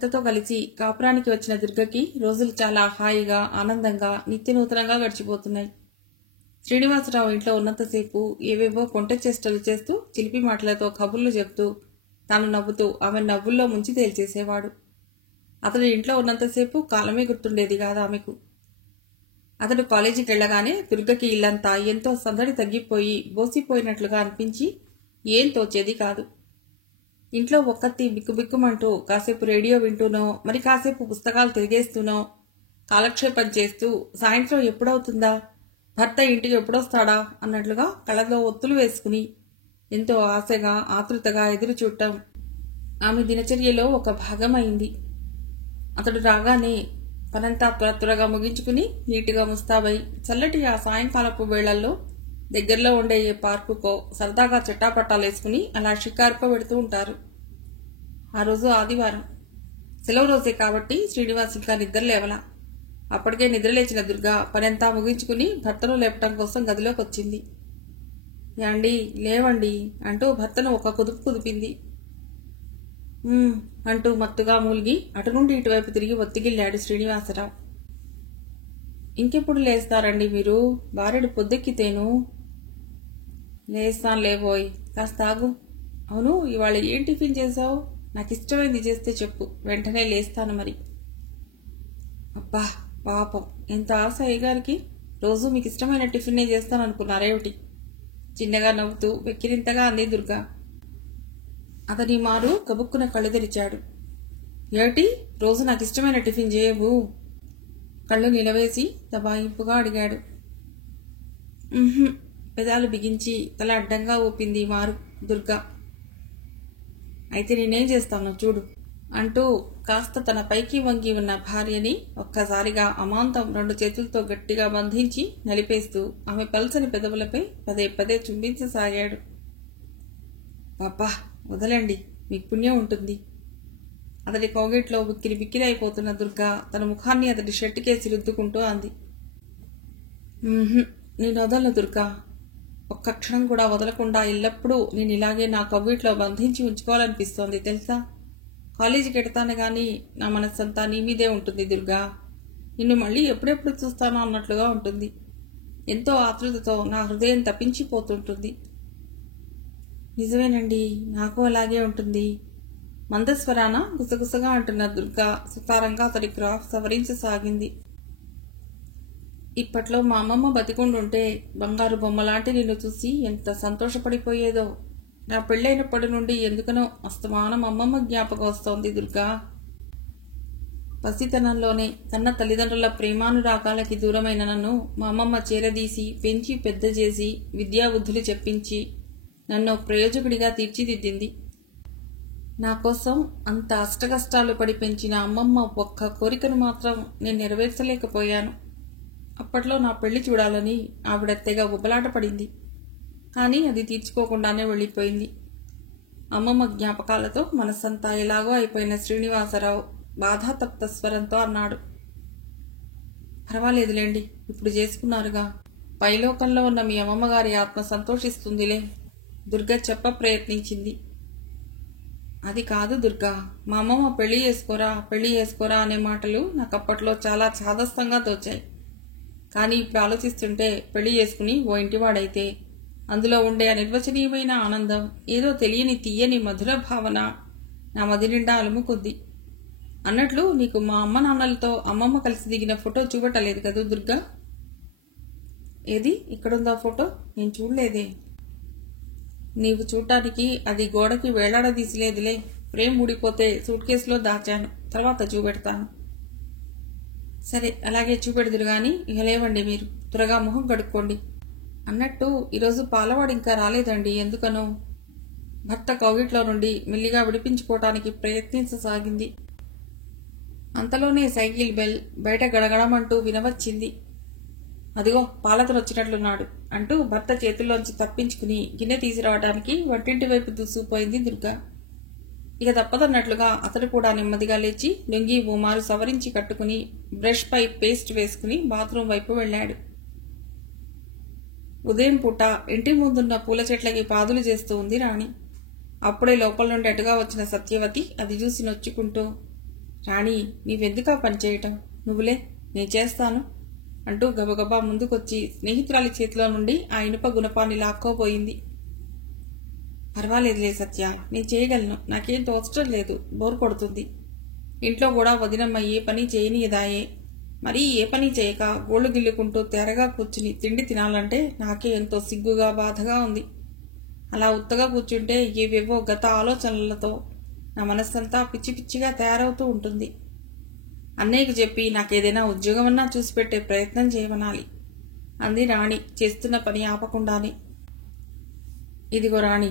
భర్తతో కలిసి కాపురానికి వచ్చిన దుర్గకి రోజులు చాలా హాయిగా ఆనందంగా నిత్యనూతనంగా గడిచిపోతున్నాయి. శ్రీనివాసరావు ఇంట్లో ఉన్నంతసేపు ఏవేవో కొంటె చేష్టలు చేస్తూ చిలిపి మాటలతో కబుర్లు చెప్తూ తాను నవ్వుతూ ఆమె నవ్వుల్లో ముంచి తేల్చేసేవాడు. అతడు ఇంట్లో ఉన్నంతసేపు కాలమే గుర్తుండేది కాదు ఆమెకు. అతడు కాలేజీకి వెళ్లగానే దుర్గకి ఇల్లంతా ఎంతో సందడి తగ్గిపోయి బోసిపోయినట్లుగా అనిపించి ఏం తోచేది కాదు. ఇంట్లో ఒక్కత్తి బిక్కుబిక్కుమంటూ కాసేపు రేడియో వింటూనో మరి కాసేపు పుస్తకాలు తిరిగేస్తూనో కాలక్షేపం చేస్తూ సాయంత్రం ఎప్పుడవుతుందా, భర్త ఇంటికి ఎప్పుడొస్తాడా అన్నట్లుగా కళ్ళలో ఒత్తులు వేసుకుని ఎంతో ఆశగా ఆతృతగా ఎదురు చూడటం ఆమె దినచర్యలో ఒక భాగమైంది. అతడు రాగానే పనంతా త్వరగా ముగించుకుని నీటిగా ముస్తాబై చల్లటి ఆ సాయంకాలపు వేళల్లో దగ్గరలో ఉండే ఏ పార్కుకో సరదాగా చెట్టాపట్టాలేసుకుని అలా షికారుకో పెడుతూ ఉంటారు. ఆ రోజు ఆదివారం, సెలవు రోజే కాబట్టి శ్రీనివాస్ ఇంకా నిద్ర లేవలా. అప్పటికే నిద్రలేచిన దుర్గా పనంతా ముగించుకుని భర్తను లేపటం కోసం గదిలోకి వచ్చింది. యాండి లేవండి అంటూ భర్తను ఒక కుదుపు కుదిపింది. అంటూ మత్తుగా మూలిగి అటు నుండి ఇటువైపు తిరిగి ఒత్తిగిల్లాడు శ్రీనివాసరావు. ఇంకెప్పుడు లేస్తారండి మీరు, బారెడు పొద్దెక్కితేను. లేస్తాను లేబోయ్, కాస్త ఆగు. అవును, ఇవాళ ఏం టిఫిన్ చేశావు? నాకు ఇష్టమైంది చేస్తే చెప్పు, వెంటనే లేస్తాను మరి. అబ్బా పాపం, ఎంత ఆశ అయ్యగారికి. రోజు మీకు ఇష్టమైన టిఫిన్నే చేస్తాననుకున్నారేమిటి? చిన్నగా నవ్వుతూ వెక్కిరింతగా అంది దుర్గా. అతని మారు కబుక్కున కళ్ళు తెరిచాడు. ఏటి, రోజు నాకు ఇష్టమైన టిఫిన్ చేయవు? కళ్ళు నిలవేసి దబాయింపుగా అడిగాడు. పెదాలు బిగించి తల అడ్డంగా ఊపింది మారు దుర్గా. అయితే నేనేం చేస్తాను చూడు అంటూ కాస్త తన పైకి వంగి ఉన్న భార్యని ఒక్కసారిగా అమాంతం రెండు చేతులతో గట్టిగా బంధించి నలిపేస్తూ ఆమె పల్చని పెదవులపై పదే పదే చుంబించసాగాడు. పాపా వదలండి, మీకు పుణ్యం ఉంటుంది. అతడి కోగిట్లో బిక్కిరి బిక్కిరి అయిపోతున్న దుర్గా తన ముఖాన్ని అతడి షర్టుకేసి రుద్దుకుంటూ అంది. నేను వదలను దుర్గా, ఒక్క క్షణం కూడా వదలకుండా ఎల్లప్పుడూ నేను ఇలాగే నా కవ్విట్లో బంధించి ఉంచుకోవాలనిపిస్తోంది తెలుసా. కాలేజీకి ఎడతాను గాని నా మనస్సంతా నీ మీదే ఉంటుంది దుర్గా. నిన్ను మళ్ళీ ఎప్పుడెప్పుడు చూస్తానో అన్నట్లుగా ఉంటుంది. ఎంతో ఆతృతతో నా హృదయం తప్పించిపోతుంటుంది. నిజమేనండి, నాకు అలాగే ఉంటుంది. మందస్వరాన గుసగుసగా అంటున్న దుర్గా సుతారంగా అతడి క్రాఫ్ సవరించసాగింది. ఇప్పట్లో మా అమ్మమ్మ బతికుండుంటే బంగారు బొమ్మలాంటి నిన్ను చూసి ఎంత సంతోషపడిపోయేదో. నా పెళ్ళైనప్పటి నుండి ఎందుకనో అస్తమానం అమ్మమ్మ జ్ఞాపకం వస్తోంది దుర్గా. పసితనంలోనే కన్న తల్లిదండ్రుల ప్రేమానురాగాలకి దూరమైన నన్ను మా అమ్మమ్మ చేరదీసి పెంచి పెద్ద చేసి విద్యాబుద్ధులు చెప్పించి నన్ను ప్రయోజకుడిగా తీర్చిదిద్దింది. నా కోసం అంత అష్టకష్టాలు పడి పెంచిన అమ్మమ్మ ఒక్క కోరికను మాత్రం నేను నెరవేర్చలేకపోయాను. అప్పట్లో నా పెళ్లి చూడాలని ఆవిడ తెగ ఉబలాట పడింది. కానీ అది తీర్చుకోకుండానే వెళ్ళిపోయింది. అమ్మమ్మ జ్ఞాపకాలతో మనస్సంతా ఎలాగో అయిపోయిన శ్రీనివాసరావు బాధాతప్త స్వరంతో అన్నాడు. పర్వాలేదులేండి, ఇప్పుడు చేసుకున్నారుగా. పైలోకంలో ఉన్న మీ అమ్మమ్మగారి ఆత్మ సంతోషిస్తుందిలే. దుర్గా చెప్ప ప్రయత్నించింది. అది కాదు దుర్గా, మా అమ్మమ్మ పెళ్లి చేసుకోరా అనే మాటలు నాకు అప్పట్లో చాలా చాదస్తంగా తోచాయి. కానీ ఇప్పుడు ఆలోచిస్తుంటే పెళ్లి చేసుకుని ఓ ఇంటివాడైతే అందులో ఉండే అనిర్వచనీయమైన ఆనందం, ఏదో తెలియని తీయని మధుర భావన నా మది నిండా అలుముకుంది. అన్నట్లు నీకు మా అమ్మ నాన్నలతో అమ్మమ్మ కలిసి దిగిన ఫోటో చూపటలేదు కదూ దుర్గా? ఏది, ఇక్కడుందా ఫోటో? నేను చూడలేదే. నీవు చూడటానికి అది గోడకి వేలాడదీసిలేదులే. ఫ్రేమ్ ఊడిపోతే సూట్ కేసులో దాచాను, తర్వాత చూపెడతాను. సరే, అలాగే చూపెడుదురు గాని ఇక లేవండి మీరు, త్వరగా మొహం కడుక్కోండి. అన్నట్టు ఈరోజు పాలవాడు ఇంకా రాలేదండి, ఎందుకనో. భర్త కౌగిట్లో నుండి మెల్లిగా విడిపించుకోవటానికి ప్రయత్నించసాగింది. అంతలోనే సైకిల్ బెల్ బయట గడగడమంటూ వినవచ్చింది. అదిగో పాలతను వచ్చినట్లున్నాడు అంటూ భర్త చేతుల్లోంచి తప్పించుకుని గిన్నె తీసుకురావడానికి వంటింటి వైపు దూసుకుపోయింది దుర్గా. ఇక తప్పదన్నట్లుగా అతడు కూడా నెమ్మదిగా లేచి లొంగి ఓమారు సవరించి కట్టుకుని బ్రష్ పై పేస్ట్ వేసుకుని బాత్రూం వైపు వెళ్లాడు. ఉదయం పూట ఇంటి ముందున్న పూల చెట్లకి పాదులు చేస్తూ ఉంది రాణి. అప్పుడే లోపల నుండి అటుగా వచ్చిన సత్యవతి అది చూసి నొచ్చుకుంటూ, రాణి, నీవెందుకా పని చేయటం? నువ్వులే, నేను చేస్తాను అంటూ గబగబా ముందుకొచ్చి స్నేహితురాలి చేతిలో నుండి ఆ ఇనుప గుణపాన్ని లాక్కోబోయింది. పర్వాలేదులే సత్య, నేను చేయగలను. నాకేం తోచటం లేదు, బోర్ కొడుతుంది. ఇంట్లో కూడా వదినమ్మ ఏ పని చేయనీయదాయే. మరీ ఏ పని చేయక గోళ్లు గిల్లుకుంటూ తెరగా కూర్చుని తిండి తినాలంటే నాకే ఎంతో సిగ్గుగా బాధగా ఉంది. అలా ఉత్తగా కూర్చుంటే ఏవేవో గత ఆలోచనలతో నా మనస్సంతా పిచ్చి పిచ్చిగా తయారవుతూ ఉంటుంది. అన్నయ్యకి చెప్పి నాకేదైనా ఉద్యోగమన్నా చూసిపెట్టే ప్రయత్నం చేయమనాలి అంది రాణి చేస్తున్న పని ఆపకుండానే. ఇదిగో రాణి,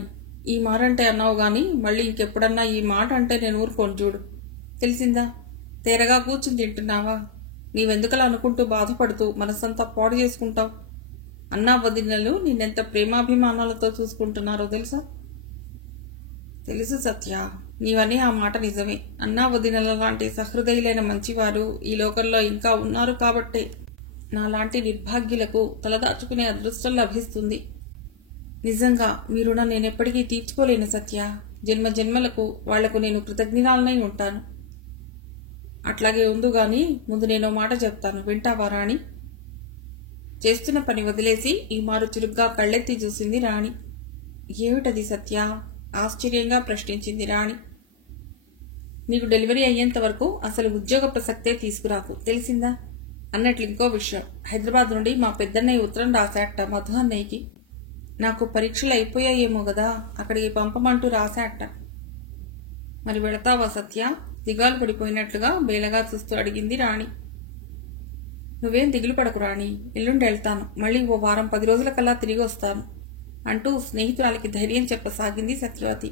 ఈ మాట అంటే అన్నావు గాని మళ్ళీ ఇంకెప్పుడన్నా ఈ మాట అంటే నేను ఊరుకోను చూడు. తెలిసిందా? తేరగా కూర్చుని తింటున్నావా? నీవెందుకలా అనుకుంటూ బాధపడుతూ మనసంతా పాడు చేసుకుంటావు? అన్నా వదినలు నిన్నెంత ప్రేమాభిమానాలతో చూసుకుంటున్నారో తెలుసా? తెలుసు సత్య, నీవనే ఆ మాట నిజమే. అన్నా వదినల లాంటి సహృదయులైన మంచివారు ఈ లోకంలో ఇంకా ఉన్నారు కాబట్టే నాలాంటి నిర్భాగ్యులకు తలదాచుకునే అదృష్టం లభిస్తుంది. నిజంగా మీ రుణం నేనెప్పటికీ తీర్చుకోలేను సత్య. జన్మ జన్మలకు వాళ్లకు నేను కృతజ్ఞురాలనై ఉంటాను. అట్లాగే ఉందు గాని ముందు నేనో మాట చెప్తాను, వింటావా రాణి? చేస్తున్న పని వదిలేసి ఈ మారు చురుగ్గా కళ్ళెత్తి చూసింది రాణి. ఏమిటది సత్య? ఆశ్చర్యంగా ప్రశ్నించింది రాణి. నీకు డెలివరీ అయ్యేంత వరకు అసలు ఉద్యోగ ప్రసక్తే తీసుకురాకు, తెలిసిందా? అన్నట్లు ఇంకో విషయం, హైదరాబాద్ నుండి మా పెద్దన్నయ్య ఉత్తరం రాశాట మధు అన్నయ్యకి. నాకు పరీక్షలు అయిపోయాయేమో గదా, అక్కడికి పంపమంటూ రాశాట. మరి వెళతావా సత్య? దిగాలు పడిపోయినట్లుగా బేలగా చూస్తూ అడిగింది రాణి. నువ్వేం దిగులు పడకు రాణి, ఎల్లుండి వెళ్తాను. మళ్ళీ ఓ వారం 10 రోజులకల్లా తిరిగి వస్తాను అంటూ స్నేహితురాలికి ధైర్యం చెప్పసాగింది సత్యవతి.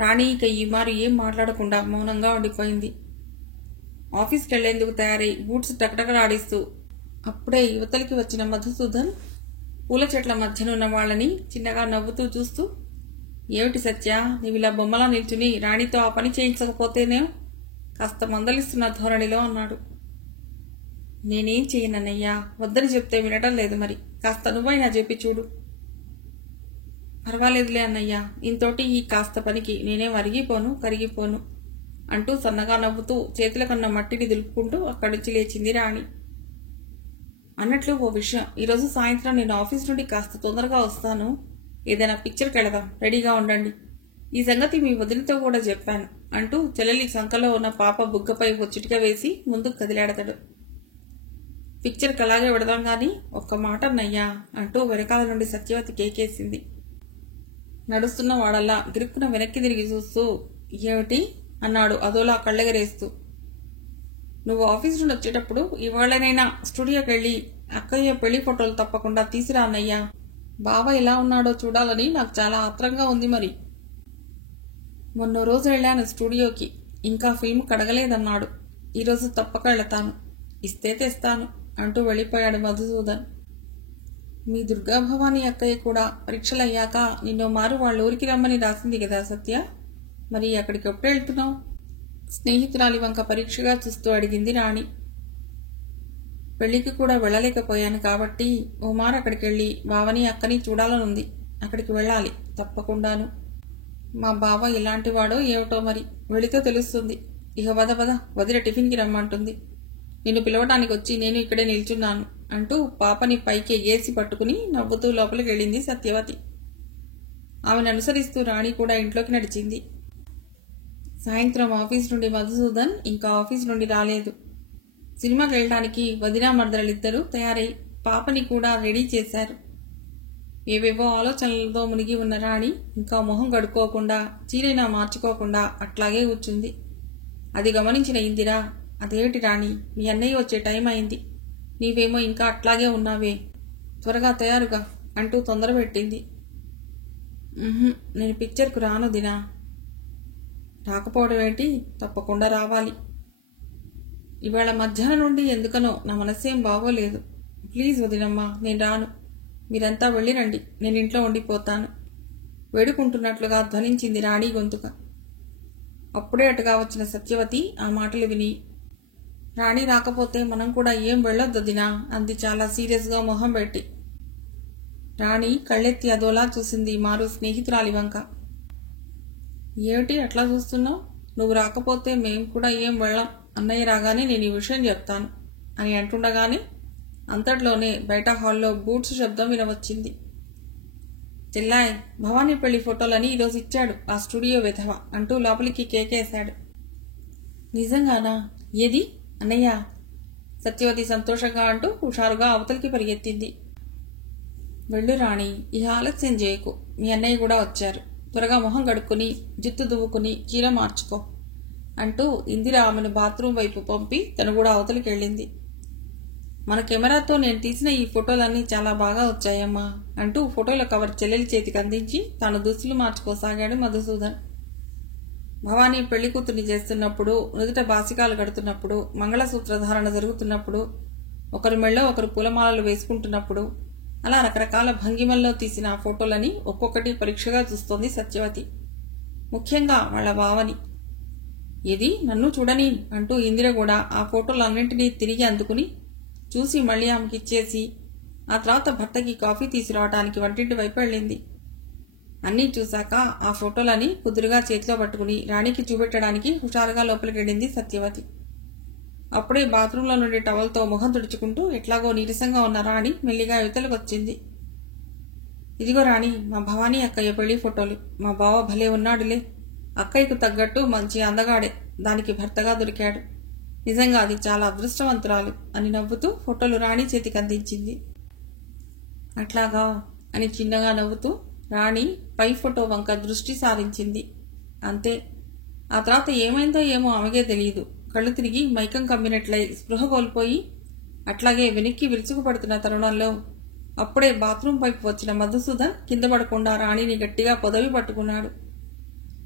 రాణి ఇక ఈ మారు ఏం మాట్లాడకుండా మౌనంగా ఉండిపోయింది. ఆఫీస్కి వెళ్లేందుకు తయారై బూట్స్ టకటకలాడిస్తూ అప్పుడే యువతలకి వచ్చిన మధుసూదన్ పూల చెట్ల మధ్యనున్న వాళ్ళని చిన్నగా నవ్వుతూ చూస్తూ, ఏమిటి సత్య, నీవిలా బొమ్మలా నిల్చుని రాణితో ఆ పని చేయించకపోతేనే కాస్త మందలిస్తున్న ధోరణిలో అన్నాడు. నేనేం చెయ్యనన్నయ్యా, వద్దని చెప్తే వినటం లేదు. మరి కాస్త నువ్వైనా చెప్పి చూడు. పర్వాలేదులే అన్నయ్యా, ఇంతోటి ఈ కాస్త పనికి నేనేం అరిగిపోను కరిగిపోను అంటూ సన్నగా నవ్వుతూ చేతుల కన్నా మట్టిని దులుపుకుంటూ అక్కడి నుంచి లేచింది రాణి. అన్నట్లు ఓ విషయం, ఈరోజు సాయంత్రం నేను ఆఫీస్ నుండి కాస్త తొందరగా వస్తాను. ఏదైనా పిక్చర్కి వెళదాం, రెడీగా ఉండండి. ఈ సంగతి మీ వదిలితో కూడా చెప్పాను అంటూ చెల్లెలి సంకలో ఉన్న పాప బుగ్గపై ఓ చిటిక వేసి ముందుకు కదిలాడతాడు. పిక్చర్కి అలాగే పెడదాం గాని ఒక్క మాట అన్నయ్యా అంటూ వెనకాల నుండి సత్యవతి కేకేసింది. నడుస్తున్న వాడల్లా గిరుక్కున వెనక్కి తిరిగి చూస్తూ, ఏమిటి అన్నాడు అదోలా కళ్ళెగరేస్తూ. నువ్వు ఆఫీస్ నుండి వచ్చేటప్పుడు ఇవాళనైనా స్టూడియోకి వెళ్ళి అక్కయ్య పెళ్లి ఫోటోలు తప్పకుండా తీసిరా అన్నయ్యా. బావ ఎలా ఉన్నాడో చూడాలని నాకు చాలా ఆత్రంగా ఉంది. మరి మొన్న రోజు వెళ్ళాను స్టూడియోకి, ఇంకా ఫిల్మ్ కడగలేదన్నాడు. ఈరోజు తప్పక వెళతాను, ఇస్తే తెస్తాను అంటూ వెళ్ళిపోయాడు మధుసూదన్. మీ దుర్గాభవాని అక్కయ్య కూడా పరీక్షలయ్యాక నిన్నో మారు వాళ్ళ ఊరికి రమ్మని రాసింది కదా సత్య, మరి అక్కడికి ఎప్పుడు వెళ్తున్నావు? స్నేహితురాలి వంక పరీక్షగా చూస్తూ అడిగింది రాణి. పెళ్లికి కూడా వెళ్ళలేకపోయాను కాబట్టి ఓ మారు అక్కడికి వెళ్ళి బావని అక్కని చూడాలనుంది. అక్కడికి వెళ్ళాలి తప్పకుండాను. మా బావ ఎలాంటివాడో ఏమిటో మరి, వెళితే తెలుస్తుంది. ఇక వదిన టిఫిన్కి రమ్మంటుంది. నిన్ను పిలవడానికి వచ్చి నేను ఇక్కడే నిల్చున్నాను అంటూ పాపని పైకి ఎగేసి పట్టుకుని నవ్వుతూ లోపలికి వెళ్ళింది సత్యవతి. ఆమెను అనుసరిస్తూ రాణి కూడా ఇంట్లోకి నడిచింది. సాయంత్రం ఆఫీస్ నుండి మధుసూదన్ ఇంకా ఆఫీస్ నుండి రాలేదు. సినిమాకి వెళ్ళడానికి వదినా మర్దలిద్దరూ తయారై పాపని కూడా రెడీ చేశారు. ఏవేవో ఆలోచనలతో మునిగి ఉన్న రాణి ఇంకా మొహం కడుక్కోకుండా చీరైనా మార్చుకోకుండా అట్లాగే కూర్చుంది. అది గమనించిన ఇందిరా, అదేమిటి రాణి, మీ అన్నయ్య వచ్చే టైం అయింది, నీవేమో ఇంకా అట్లాగే ఉన్నావే, త్వరగా తయారుగా అంటూ తొందర పెట్టింది. నేను పిక్చర్కు రాను దినా. రాకపోవడం ఏంటి, తప్పకుండా రావాలి. ఇవాళ మధ్యాహ్నం నుండి ఎందుకనో నా మనస్సేం బాగోలేదు. ప్లీజ్ వదినమ్మా, నేను రాను. మీరంతా వెళ్ళిరండి, నేను ఇంట్లో ఉండిపోతాను వేడుకుంటున్నట్లుగా ధ్వనించింది రాణి గొంతుక. అప్పుడే అటుగా వచ్చిన సత్యవతి ఆ మాటలు విని, రాణి రాకపోతే మనం కూడా ఏం వెళ్ళొద్దు దినా అంది చాలా సీరియస్గా మొహం పెట్టి. రాణి కళ్ళెత్తి అదోలా చూసింది మారు స్నేహితురాలి వంక. ఏమిటి అట్లా చూస్తున్నావు? నువ్వు రాకపోతే మేం కూడా ఏం వెళ్ళాం. అన్నయ్య రాగానే నేను ఈ విషయం చెప్తాను అని అంటుండగానే అంతట్లోనే బయట హాల్లో బూట్స్ శబ్దం వినవచ్చింది. చెల్లాయ్, భవానీ పెళ్లి ఫోటోలని ఈరోజు ఇచ్చాడు ఆ స్టూడియో వెధవ అంటూ లోపలికి కేకేశాడు. నిజంగానా? ఏది అన్నయ్య? సత్యవతి సంతోషంగా అంటూ హుషారుగా అవతలికి పరిగెత్తింది. వెళ్ళు రాణి, ఈ ఆలస్యం చేయకు. మీ అన్నయ్య కూడా వచ్చారు. త్వరగా మొహం కడుక్కుని జుత్తు దువ్వుకుని చీర మార్చుకో అంటూ ఇందిర ఆమెను బాత్రూం వైపు పంపి తను కూడా అవతలికి వెళ్ళింది. మన కెమెరాతో నేను తీసిన ఈ ఫోటోలన్నీ చాలా బాగా వచ్చాయమ్మా అంటూ ఫోటోల కవర్ చెల్లెలి చేతికి అందించి తాను దుస్తులు మార్చుకోసాగాడు మధుసూదన్. భవానీ పెళ్లి కూతుర్ని చేస్తున్నప్పుడు, నుదుట బాసికాలు కడుతున్నప్పుడు, మంగళసూత్రధారణ జరుగుతున్నప్పుడు, ఒకరి మెళ్ళో ఒకరు పూలమాలలు వేసుకుంటున్నప్పుడు అలా రకరకాల భంగిమల్లో తీసిన ఆ ఫోటోలని ఒక్కొక్కటి పరీక్షగా చూస్తోంది సత్యవతి. ముఖ్యంగా వాళ్ల బావని. ఏది నన్ను చూడని అంటూ ఇందిర కూడా ఆ ఫోటోలన్నింటినీ తిరిగి అందుకుని చూసి మళ్ళీ ఆమెకి ఇచ్చేసి ఆ తర్వాత భర్తకి కాఫీ తీసుకురావడానికి వంటింటి వైపు వెళ్ళింది. అన్నీ చూశాక ఆ ఫోటోలని కుదురుగా చేతిలో పట్టుకుని రాణికి చూపెట్టడానికి హుషారుగా లోపలికి వెళ్ళింది సత్యవతి. అప్పుడే బాత్రూంలో నుండి టవల్తో ముఖం తుడుచుకుంటూ ఎట్లాగో నీరసంగా ఉన్న రాణి మెల్లిగా యువతలకు వచ్చింది. ఇదిగో రాణి, మా భవానీ అక్కయ్య పెళ్లి ఫోటోలు. మా బావ భలే ఉన్నాడులే. అక్కయ్యకు తగ్గట్టు మంచి అందగాడే దానికి భర్తగా దొరికాడు. నిజంగా అది చాలా అదృష్టవంతురాలు అని నవ్వుతూ ఫోటోలు రాణి చేతికి అందించింది. అట్లాగా అని చిన్నగా నవ్వుతూ రాణి పై ఫోటో వంక దృష్టి సారించింది. అంతే. ఆ తర్వాత ఏమైందో ఏమో ఆమెకే తెలియదు. కళ్ళు తిరిగి మైకం కమ్మినట్లయి స్పృహ కోల్పోయి అట్లాగే వెనక్కి విరుచుకుపడుతున్న తరుణంలో అప్పుడే బాత్రూం వైపు వచ్చిన మధుసూదన్ కింద పడకుండా రాణిని గట్టిగా పొదవి పట్టుకున్నాడు.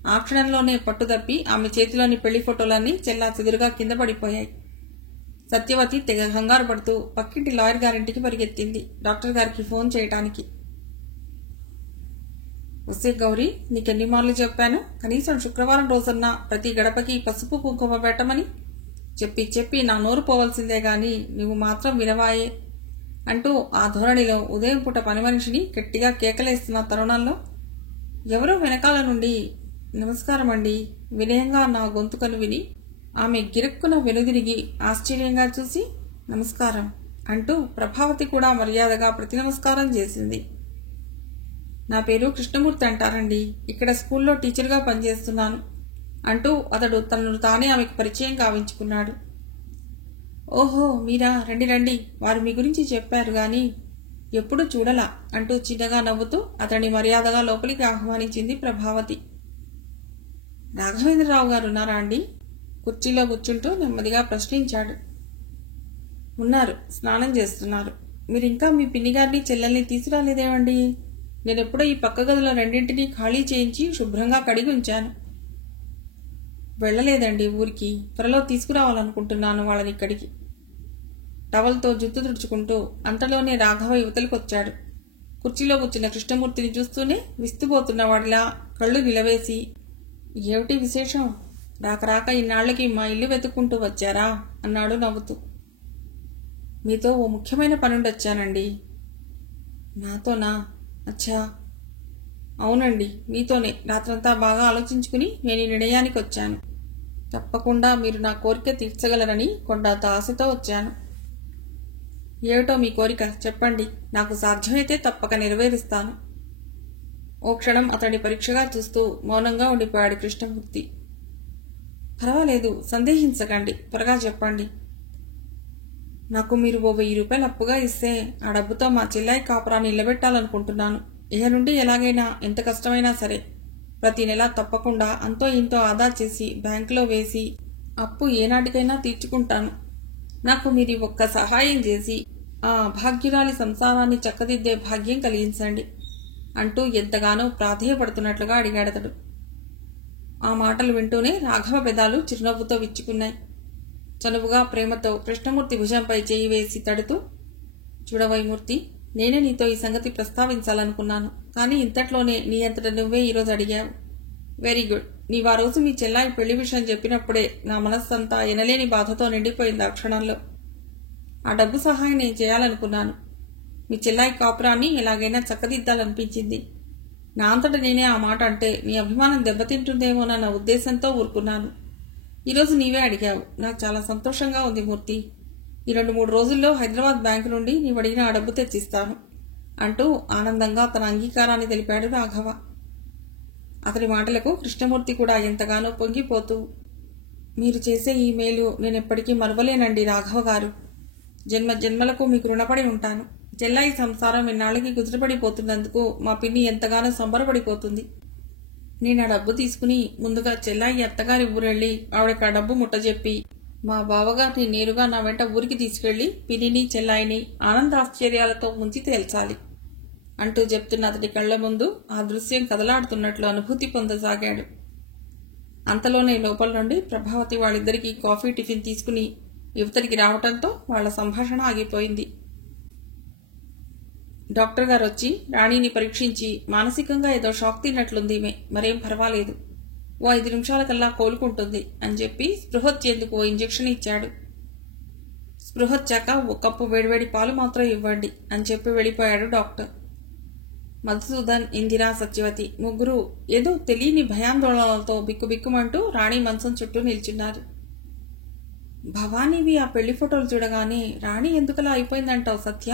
ఆ క్షణంలోనే పట్టుదప్పి ఆమె చేతిలోని పెళ్లి ఫోటోలన్నీ చెల్లా చెదురుగా కింద పడిపోయాయి. సత్యవతి తెగ కంగారు పడుతూ పక్కింటి లాయర్ గారింటికి పరిగెత్తింది డాక్టర్ గారికి ఫోన్ చేయటానికి. వస్తే గౌరీ, నీకెన్ని మార్లు చెప్పాను కనీసం శుక్రవారం రోజున్నా ప్రతి గడపకి పసుపు కుంకుమ పెట్టమని. చెప్పి చెప్పి నా నోరు పోవలసిందే గాని నువ్వు మాత్రం వినవాయే అంటూ ఆ ధోరణిలో ఉదయం పూట పని మనిషిని గట్టిగా కేకలేస్తున్న తరుణంలో ఎవరో వెనకాల నుండి నమస్కారం అండి వినయంగా నా గొంతుకను విని ఆమె గిరుక్కున వెనుదిరిగి ఆశ్చర్యంగా చూసి నమస్కారం అంటూ ప్రభావతి కూడా మర్యాదగా ప్రతి నమస్కారం చేసింది. నా పేరు కృష్ణమూర్తి అంటారండి. ఇక్కడ స్కూల్లో టీచర్గా పనిచేస్తున్నాను అంటూ అతడు తనను తానే ఆమెకు పరిచయం కావించుకున్నాడు. ఓహో మీరా, రండి రండి, వారు మీ గురించి చెప్పారు గాని ఎప్పుడు చూడలా అంటూ చిన్నగా నవ్వుతూ అతన్ని మర్యాదగా లోపలికి ఆహ్వానించింది ప్రభావతి. రాఘవేంద్రరావు గారు ఉన్నారా అండి? కుర్చీలో కూర్చుంటూ నెమ్మదిగా ప్రశ్నించాడు. ఉన్నారు, స్నానం చేస్తున్నారు. మీరింకా మీ పిన్నిగారిని చెల్లెల్ని తీసుకురాలేదేమండి? నేనెప్పుడో ఈ పక్క గదుల రెండింటినీ ఖాళీ చేయించి శుభ్రంగా కడిగి ఉంచాను. వెళ్ళలేదండి ఊరికి. త్వరలో తీసుకురావాలనుకుంటున్నాను వాళ్ళని ఇక్కడికి. టవల్తో జుత్తు తుడుచుకుంటూ అంతలోనే రాఘవ యువతలకొచ్చాడు. కుర్చీలో కూర్చున్న కృష్ణమూర్తిని చూస్తూనే విస్తుపోతున్నవాడిలా కళ్ళు నిలవేసి, ఏమిటి విశేషం? రాక ఇన్నాళ్లకి మా ఇల్లు వెతుక్కుంటూ వచ్చారా అన్నాడు నవ్వుతూ. మీతో ఓ ముఖ్యమైన పనుండొచ్చానండి. నాతోనా? అచ్చా, అవునండి మీతోనే. రాత్రంతా బాగా ఆలోచించుకుని నేను ఈ నిర్ణయానికి వచ్చాను. తప్పకుండా మీరు నా కోరిక తీర్చగలరని కొండంత ఆశతో వచ్చాను. ఏమిటో మీ కోరిక చెప్పండి, నాకు సాధ్యమైతే తప్పక నెరవేరుస్తాను. ఓ క్షణం అతడి పరీక్షగా చూస్తూ మౌనంగా ఉండిపోయాడు కృష్ణమూర్తి. పర్వాలేదు, సందేహించకండి, త్వరగా చెప్పండి. నాకు మీరు ఓ 1000 రూపాయలు అప్పుగా ఇస్తే ఆ డబ్బుతో మా చెల్లాయి కాపురాన్ని నిలబెట్టాలనుకుంటున్నాను. ఇహ నుండి ఎలాగైనా ఎంత కష్టమైనా సరే ప్రతి నెలా తప్పకుండా అంతో ఇంతో ఆదా చేసి బ్యాంకులో వేసి అప్పు ఏనాటికైనా తీర్చుకుంటాను. నాకు మీరు ఒక్క సహాయం చేసి ఆ భాగ్యురాలి సంసారాన్ని చక్కదిద్దే భాగ్యం కలిగించండి అంటూ ఎంతగానో ప్రాధేయపడుతున్నట్లుగా అడిగాడతడు. ఆ మాటలు వింటూనే రాఘవ పెదాలు చిరునవ్వుతో విచ్చుకున్నాయి. చనువుగా ప్రేమతో కృష్ణమూర్తి భుజంపై చేయి వేసి తడుతూ, చూడవైమూర్తి, నేనే నీతో ఈ సంగతి ప్రస్తావించాలనుకున్నాను. కానీ ఇంతట్లోనే నీ అంతట నువ్వే ఈరోజు అడిగావు. Very good. నీవా రోజు మీ చెల్లాయి పెళ్లి విషయం చెప్పినప్పుడే నా మనస్సంతా ఎనలేని బాధతో నిండిపోయింది. ఆ క్షణంలో ఆ డబ్బు సహాయం నేను చేయాలనుకున్నాను. మీ చెల్లాయి కాపురాన్ని ఎలాగైనా చక్కదిద్దాలనిపించింది. నా అంతట నేనే ఆ మాట అంటే నీ అభిమానం దెబ్బతింటుందేమోనన్న ఉద్దేశంతో ఊరుకున్నాను. ఈరోజు నీవే అడిగావు. నాకు చాలా సంతోషంగా ఉంది మూర్తి. ఈ 2-3 రోజుల్లో హైదరాబాద్ బ్యాంకు నుండి నీవు అడిగిన ఆ డబ్బు తెచ్చిస్తాను అంటూ ఆనందంగా తన అంగీకారాన్ని తెలిపాడు రాఘవ. అతని మాటలకు కృష్ణమూర్తి కూడా ఎంతగానో పొంగిపోతూ, మీరు చేసే ఈ మేలు నేనెప్పటికీ మరవలేనండి రాఘవ గారు. జన్మ జన్మలకు మీకు రుణపడి ఉంటాను. చెల్లాయి సంసారం ఇన్నాళ్ళకి కుదుటపడిపోతున్నందుకు మా పిన్ని ఎంతగానో సంబరపడిపోతుంది. నేను ఆ డబ్బు తీసుకుని ముందుగా చెల్లాయి అత్తగారి ఊరెళ్ళి ఆవిడకి ఆ డబ్బు ముట్టజెప్పి మా బావగారిని నేరుగా నా వెంట ఊరికి తీసుకెళ్లి పిన్నిని చెల్లాయిని ఆనందాశ్చర్యాలతో ముంచి తేల్చాలి అంటూ చెప్తున్న అతడి కళ్ల ముందు ఆ దృశ్యం కదలాడుతున్నట్లు అనుభూతి పొందసాగాడు. అంతలోనే లోపల నుండి ప్రభావతి వాళ్ళిద్దరికీ కాఫీ టిఫిన్ తీసుకుని యువతరికి రావటంతో వాళ్ల సంభాషణ ఆగిపోయింది. డాక్టర్ గారు వచ్చి రాణిని పరీక్షించి మానసికంగా ఏదో షాక్ తిన్నట్లుంది, మరేం పర్వాలేదు, ఓ 5 నిమిషాలకల్లా కోలుకుంటుంది అని చెప్పి స్పృహొచ్చేందుకు ఓ ఇంజెక్షన్ ఇచ్చాడు. స్పృహొచ్చాక 1 కప్పు వేడివేడి పాలు మాత్రం ఇవ్వండి అని చెప్పి వెళ్ళిపోయాడు డాక్టర్. మధుసూదన్, ఇందిరా, సత్యవతి ముగ్గురు ఏదో తెలియని భయాందోళనలతో బిక్కుబిక్కుమంటూ రాణి మంచం చుట్టూ నిల్చున్నారు. భవానీవి ఆ పెళ్లి ఫోటోలు చూడగానే రాణి ఎందుకలా అయిపోయిందంటావు సత్య?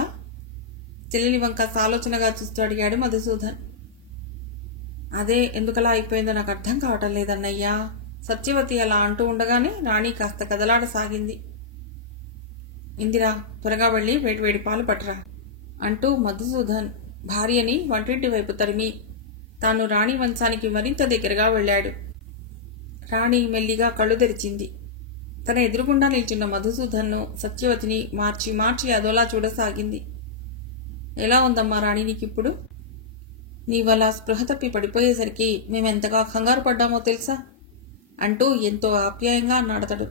చెల్లెలి వంక సాలోచనగా చూస్తూ అడిగాడు మధుసూదన్. అదే ఎందుకలా అయిపోయిందో నాకు అర్థం కావటం లేదన్నయ్యా. సత్యవతి అలా అంటూ ఉండగానే రాణి కాస్త కదలాడసాగింది. ఇందిరా, త్వరగా వెళ్ళి వేడివేడి పాలు పట్టరా అంటూ మధుసూదన్ భార్యని వంటింటి వైపు తరిమి తాను రాణి వంశానికి మరింత దగ్గరగా వెళ్ళాడు. రాణి మెల్లిగా కళ్ళు తెరిచింది. తన ఎదురుగుండా నిల్చున్న మధుసూదన్ను, సత్యవతిని మార్చి మార్చి అదోలా చూడసాగింది. ఎలా ఉందమ్మా రాణి నీకిప్పుడు? నీవలా స్పృహ తప్పి పడిపోయేసరికి మేమెంతగా కంగారు పడ్డామో తెలుసా అంటూ ఎంతో ఆప్యాయంగా అన్నాడతడు.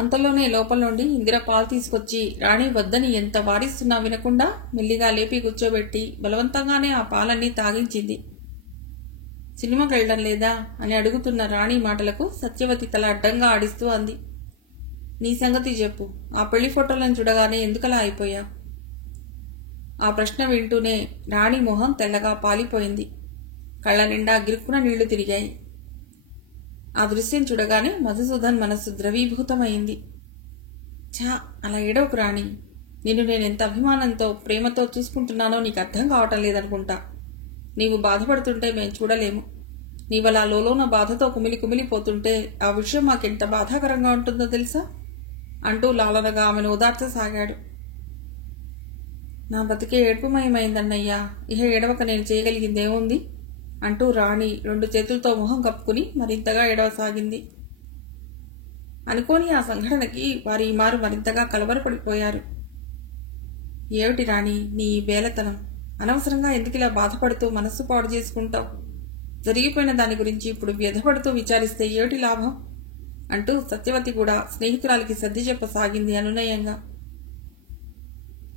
అంతలోనే లోపల నుండి ఇందిర పాలు తీసుకొచ్చి రాణి వద్దని ఎంత వారిస్తున్నా వినకుండా మెల్లిగా లేపి కూర్చోబెట్టి బలవంతంగానే ఆ పాలన్నీ తాగించింది. సినిమాకి వెళ్ళడం లేదా అని అడుగుతున్న రాణి మాటలకు సత్యవతి తల అడ్డంగా ఆడిస్తూ అంది. నీ సంగతి చెప్పు, ఆ పెళ్లి ఫోటోలను చూడగానే ఎందుకలా అయిపోయా? ఆ ప్రశ్న వింటూనే రాణి మొహం తెల్లగా పాలిపోయింది. కళ్ళ నిండా గిరుక్కున నీళ్లు తిరిగాయి. ఆ దృశ్యం చూడగానే మధుసూదన్ మనస్సు ద్రవీభూతమైంది. ఛా, అలా ఏడవకు రాణి. నిన్ను నేనెంత అభిమానంతో ప్రేమతో చూసుకుంటున్నానో నీకు అర్థం కావటం లేదనుకుంటా. నీవు బాధపడుతుంటే మేం చూడలేము. నీవలా లోలోన బాధతో కుమిలిపోతుంటే ఆ విషయం మాకెంత బాధాకరంగా ఉంటుందో తెలుసా అంటూ లాలనగా ఆమెను ఓదార్చసాగాడు. నా బతికే ఏడ్పుమయమైందన్నయ్యా. ఇహ ఏడవక నేను చేయగలిగిందేముంది అంటూ రాణి 2 చేతులతో మొహం కప్పుకుని మరింతగా ఏడవసాగింది. అనుకోని ఆ సంఘటనకి వారి మారు మరింతగా కలవరపడిపోయారు. ఏమిటి రాణి నీ బేలతనం? అనవసరంగా ఎందుకిలా బాధపడుతూ మనస్సు పాడు చేసుకుంటావు? జరిగిపోయిన దాని గురించి ఇప్పుడు వ్యధపడుతూ విచారిస్తే ఏమిటి లాభం అంటూ సత్యవతి కూడా స్నేహితురాలికి సర్ది చెప్పసాగింది అనునయంగా.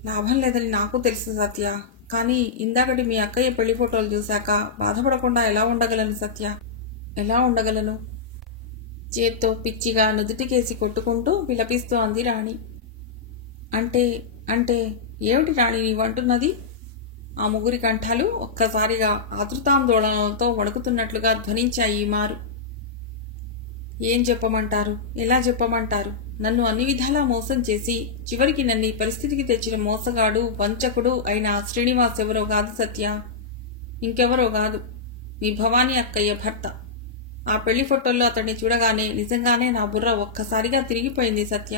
లాభం లేదని నాకు తెలుసు సత్య, కానీ ఇందాకటి మీ అక్కయ్య పెళ్లి ఫోటోలు చూశాక బాధపడకుండా ఎలా ఉండగలను సత్య? ఎలా ఉండగలను? చేత్తో పిచ్చిగా నుదుటికేసి కొట్టుకుంటూ విలపిస్తూ అంది రాణి. అంటే అంటే ఏమిటి రాణి నీవంటున్నది? ఆ ముగ్గురి కంఠాలు ఒక్కసారిగా ఆతృతాందోళనలతో వణుకుతున్నట్లుగా ధ్వనించాయి. మారు ఏం చెప్పమంటారు? ఎలా చెప్పమంటారు? నన్ను అన్ని విధాలా మోసం చేసి చివరికి నన్ను ఈ పరిస్థితికి తెచ్చిన మోసగాడు, వంచకుడు అయిన శ్రీనివాస్ ఎవరో కాదు సత్య, ఇంకెవరో కాదు, మీ భవానీ అక్కయ్య భర్త. ఆ పెళ్లి ఫోటోల్లో అతన్ని చూడగానే నిజంగానే నా బుర్ర ఒక్కసారిగా తిరిగిపోయింది సత్య.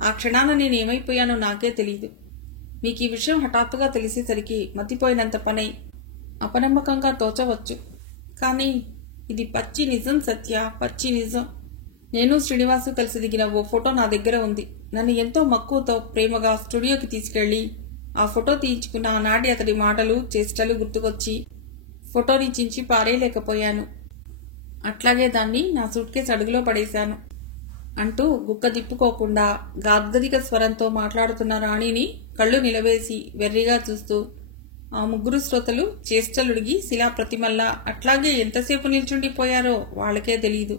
ఆ క్షణాన నేనేమైపోయానో నాకే తెలియదు. మీకు ఈ విషయం హఠాత్తుగా తెలిసేసరికి మతిపోయినంత పనై అపనమ్మకంగా తోచవచ్చు. కానీ ఇది పచ్చి నిజం సత్య, పచ్చి నిజం. నేను శ్రీనివాసు కలిసి దిగిన ఓ ఫోటో నా దగ్గర ఉంది. నన్ను ఎంతో మక్కువతో ప్రేమగా స్టూడియోకి తీసుకెళ్లి ఆ ఫోటో తీయించుకున్న ఆనాటి అతడి మాటలు చేష్టలు గుర్తుకొచ్చి ఫోటోని చించి పారేయలేకపోయాను. అట్లాగే దాన్ని నా సూట్ కేసు అడుగులో పడేశాను అంటూ గుక్క దిప్పుకోకుండా గాద్గదిక స్వరంతో మాట్లాడుతున్న రాణిని కళ్ళు నిలవేసి వెర్రిగా చూస్తూ ఆ ముగ్గురు శ్రోతలు చేష్టలుడిగి శిలా ప్రతిమల్లా అట్లాగే ఎంతసేపు నిల్చుండిపోయారో వాళ్ళకే తెలీదు.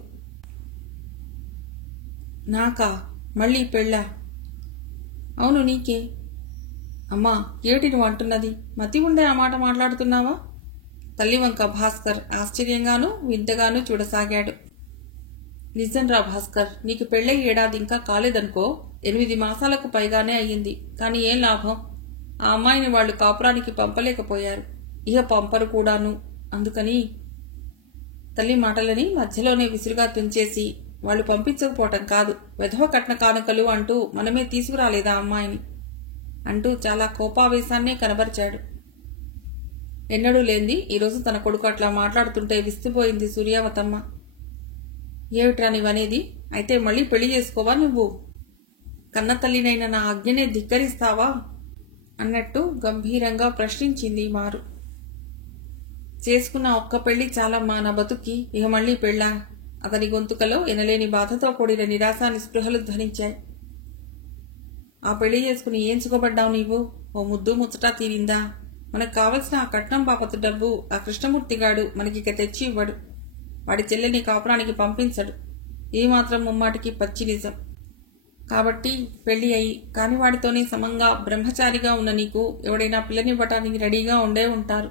నాకా? మళ్ళీ పెళ్ళా? అవును నీకే. అమ్మా ఏమిటి నువ్వు అంటున్నది? మతి ఉండే ఆ మాట మాట్లాడుతున్నావా తల్లి వంక భాస్కర్ ఆశ్చర్యంగానూ వింతగానూ చూడసాగాడు. నిజంరా భాస్కర్, నీకు పెళ్ళై ఏడాది ఇంకా కాలేదనుకో. 8 మాసాలకు పైగానే అయ్యింది. కానీ ఏం లాభం? ఆ అమ్మాయిని వాళ్ళు కాపురానికి పంపలేకపోయారు. ఇహ పంపరు కూడాను. అందుకని తల్లి మాటలని మధ్యలోనే విసురుగా తుంచేసి, వాళ్ళు పంపించకపోవటం కాదు, వెధవ కట్న కానుకలు అంటూ మనమే తీసుకురాలేదా అమ్మాయిని అంటూ చాలా కోపావేశాన్నే కనబరిచాడు. ఎన్నడూ లేంది ఈరోజు తన కొడుకు అట్లా మాట్లాడుతుంటే విస్తుపోయింది సూర్యావతమ్మ. ఏమిట్రా నీవనేది? అయితే మళ్ళీ పెళ్లి చేసుకోవా నువ్వు? కన్నతల్లినైన నా ఆజ్ఞనే ధిక్కరిస్తావా అన్నట్టు గంభీరంగా ప్రశ్నించింది మారు. చేసుకున్న ఒక్క పెళ్లి చాలమ్మా నా బతుక్కి, ఇక మళ్లీ పెళ్ళా? అతని గొంతుకలో ఎనలేని బాధతో కూడిన నిరాశ నిస్పృహలు ధ్వనించాయి. ఆ పెళ్లి చేసుకుని ఏం సుఖపడ్డావు నీవు? ఓ ముద్దు ముచ్చటా తీరిందా? మనకు కావలసిన ఆ కట్నం బాపతు డబ్బు ఆ కృష్ణమూర్తిగాడు మనకిక తెచ్చి ఇవ్వడు. వాడి చెల్లెని కాపురానికి పంపించడు. ఏమాత్రం ముమ్మాటికి పచ్చి నిజం. కాబట్టి పెళ్లి అయి కాని వాడితోనే సమంగా బ్రహ్మచారిగా ఉన్న నీకు ఎవడైనా పిల్లనివ్వటానికి రెడీగా ఉండే ఉంటారు.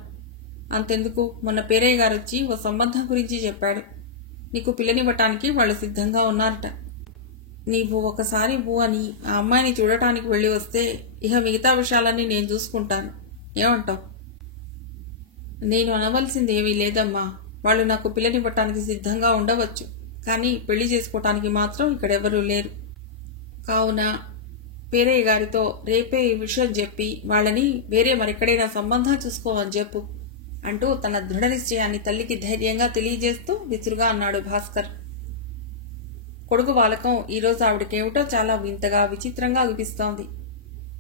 అంతెందుకు, మొన్న పేరయ్య గారొచ్చి ఓ సంబంధం గురించి చెప్పాడు. నీకు పిల్లనివ్వటానికి వాళ్ళు సిద్ధంగా ఉన్నారట. నీవు ఒకసారి ఊ అని ఆ అమ్మాయిని చూడటానికి వెళ్ళి వస్తే ఇహ మిగతా విషయాలన్నీ నేను చూసుకుంటాను. ఏమంటావు? నేను అనవలసిందేమీ లేదమ్మా. వాళ్ళు నాకు పిల్లనివ్వటానికి సిద్ధంగా ఉండవచ్చు, కానీ పెళ్లి చేసుకోవటానికి మాత్రం ఇక్కడెవరూ లేరు. కావున పేరయ్య గారితో రేపే ఈ విషయం చెప్పి వాళ్ళని వేరే మరెక్కడైనా సంబంధం చూసుకోమని చెప్పు అంటూ తన దృఢ నిశ్చయాన్ని తల్లికి ధైర్యంగా తెలియజేస్తూ విసురుగా అన్నాడు భాస్కర్. కొడుకు వాలకం ఈరోజు ఆవిడకేమిటో చాలా వింతగా విచిత్రంగా అనిపిస్తోంది.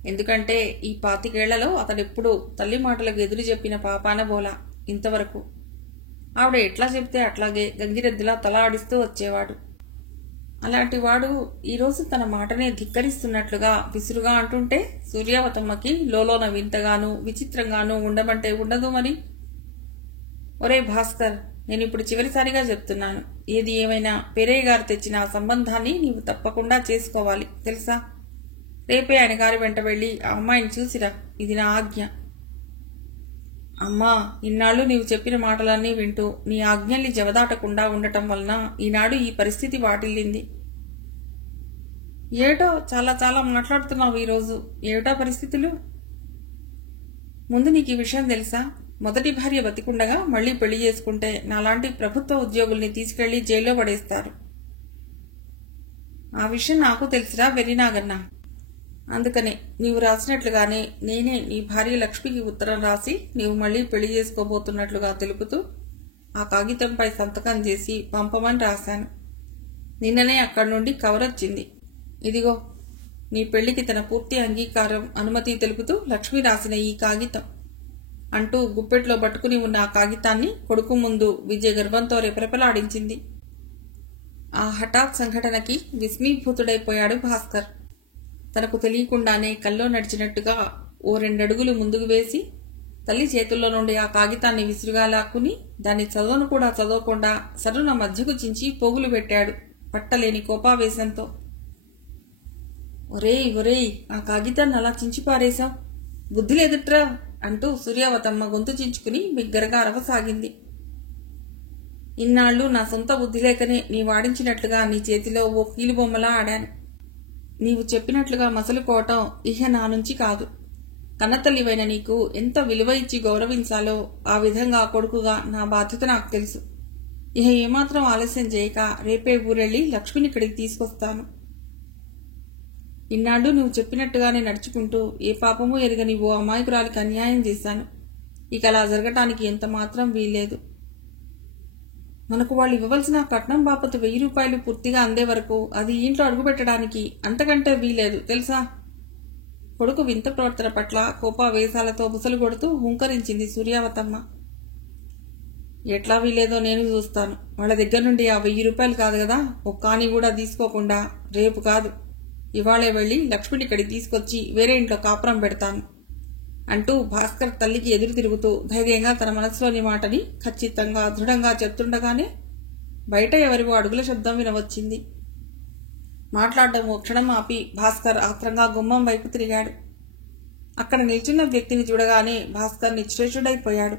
ఎందుకంటే ఈ 25 ఏళ్లలో అతడెప్పుడు తల్లి మాటలకు ఎదురు చెప్పిన పాపాన బోలా ఇంతవరకు. ఆవిడ ఎట్లా చెప్తే అట్లాగే గంగిరెద్దులా తల ఆడిస్తూ వచ్చేవాడు. అలాంటి వాడు ఈరోజు తన మాటనే ధిక్కరిస్తున్నట్లుగా విసురుగా అంటుంటే సూర్యావతమ్మకి లోలోన వింతగానూ విచిత్రంగానూ ఉండమంటే ఉండదు మరి. ఒరే భాస్కర్, నేనిప్పుడు చివరిసారిగా చెప్తున్నాను. ఏది ఏమైనా పేరయ్య గారు తెచ్చిన ఆ సంబంధాన్ని నీవు తప్పకుండా చేసుకోవాలి, తెలుసా? రేపే ఆయన గారి వెంట వెళ్ళి ఆ అమ్మాయిని చూసిరా. ఇది నా ఆజ్ఞ. అమ్మా, ఇన్నాళ్ళు నీవు చెప్పిన మాటలన్నీ వింటూ నీ ఆజ్ఞల్ని జవదాటకుండా ఉండటం వలన ఈనాడు ఈ పరిస్థితి వాటిల్లింది. ఏటో చాలా చాలా మాట్లాడుతున్నావు ఈరోజు. ఏమిటా పరిస్థితులు? ముందు నీకు ఈ విషయం తెలుసా? మొదటి భార్య బతికుండగా మళ్లీ పెళ్లి చేసుకుంటే నాలాంటి ప్రభుత్వ ఉద్యోగుల్ని తీసుకెళ్లి జైల్లో పడేస్తారు. ఆ విషయం నాకు తెలుసురా వెర్రినాగన్నా. అందుకనే నీవు రాసినట్లుగానే నేనే నీ భార్య లక్ష్మికి ఉత్తరం రాసి నీవు మళ్లీ పెళ్లి చేసుకోబోతున్నట్లుగా తెలుపుతూ ఆ కాగితంపై సంతకం చేసి పంపమని రాశాను. నిన్ననే అక్కడి నుండి కవర్ వచ్చింది. ఇదిగో, నీ పెళ్లికి తన పూర్తి అంగీకారం అనుమతి తెలుపుతూ లక్ష్మి రాసిన ఈ కాగితం అంటూ గుప్పెట్లో పట్టుకుని ఉన్న ఆ కాగితాన్ని కొడుకు ముందు విజయ గర్భంతో రెపరెపలాడించింది. ఆ హఠాత్ సంఘటనకి విస్మీభూతుడైపోయాడు భాస్కర్. తనకు తెలియకుండానే కల్లో నడిచినట్టుగా ఓ 2 అడుగులు ముందుకు వేసి తల్లి చేతుల్లో నుండి ఆ కాగితాన్ని విసురుగా లాక్కుని దాన్ని చదవను కూడా చదవకుండా సరున మధ్యకు చించి పోగులు పెట్టాడు పట్టలేని కోపావేశంతో. ఒరేయ్ ఒరేయ్, ఆ కాగితాన్ని అలా చించి పారేశావు, బుద్ధి లేదుట్రా అంటూ సూర్యావతమ్మ గొంతు చించుకుని బిగ్గరగా అరవసాగింది. ఇన్నాళ్ళు నా సొంత బుద్ధి లేకనే నీ వాడించినట్లుగా నీ చేతిలో ఓ కీలుబొమ్మలా ఆడాను. నీవు చెప్పినట్లుగా మసలుకోవటం ఇహ నా నుంచి కాదు. కన్నతల్లివైన నీకు ఎంత విలువ ఇచ్చి గౌరవించాలో ఆ విధంగా కొడుకుగా నా బాధ్యత నాకు తెలుసు. ఇహ ఏమాత్రం ఆలస్యం చేయక రేపే ఊరెళ్ళి లక్ష్మిని ఇక్కడికి తీసుకొస్తాను. ఇన్నాళ్ళు నువ్వు చెప్పినట్టుగానే నడుచుకుంటూ ఏ పాపమూ ఎరగని ఓ అమాయకురాలికి అన్యాయం చేశాను. ఇక అలా జరగటానికి ఎంత మాత్రం వీల్లేదు. మనకు వాళ్ళు ఇవ్వవలసిన కట్నం బాపతు 1000 రూపాయలు పూర్తిగా అందే వరకు అది ఇంట్లో అడుగుపెట్టడానికి అంతకంటే వీలేదు, తెలుసా? కొడుకు వింత ప్రవర్తన పట్ల కోపావేశాలతో బుసలు కొడుతూ హుంకరించింది సూర్యావతమ్మ. ఎట్లా వీలేదో నేను చూస్తాను. వాళ్ళ దగ్గర నుండి ఆ 1000 రూపాయలు కాదు కదా, ఒక్కాని కూడా తీసుకోకుండా రేపు కాదు ఇవాళే వెళ్ళి లక్ష్మిని ఇక్కడికి తీసుకొచ్చి వేరే ఇంట్లో కాపురం పెడతాను అంటూ భాస్కర్ తల్లికి ఎదురు తిరుగుతూ ధైర్యంగా తన మనసులోని మాటని ఖచ్చితంగా దృఢంగా చెప్తుండగానే బయట ఎవరివో అడుగుల శబ్దం వినవచ్చింది. మాట్లాడడం ఓ క్షణం ఆపి భాస్కర్ ఆత్రంగా గుమ్మం వైపు తిరిగాడు. అక్కడ నిల్చున్న వ్యక్తిని చూడగానే భాస్కర్ నిశ్చేషుడైపోయాడు.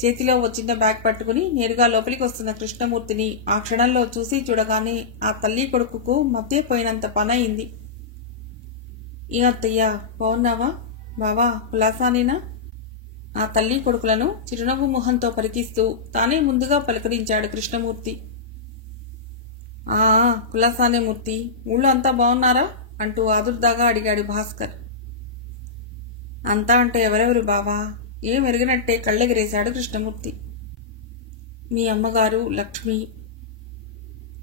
చేతిలో ఓ చిన్న బ్యాగ్ పట్టుకుని నేరుగా లోపలికి వస్తున్న కృష్ణమూర్తిని ఆ క్షణంలో చూసి చూడగానే ఆ తల్లి కొడుకుకు మధ్య పోయినంత పనయింది. ఏ అత్తయ్యా, బావున్నావా? బావా కులాసానేనా? ఆ తల్లి కొడుకులను చిరునవ్వు మొహంతో పలికిస్తూ తానే ముందుగా పలకరించాడు కృష్ణమూర్తి. ఆ కులాసానే మూర్తి, ఊళ్ళో అంతా బాగున్నారా అంటూ ఆదుర్దాగా అడిగాడు భాస్కర్. అంతా అంటే ఎవరెవరు బావా? ఏం ఎరిగినట్టే కళ్ళెగిరేశాడు కృష్ణమూర్తి. మీ అమ్మగారు లక్ష్మి.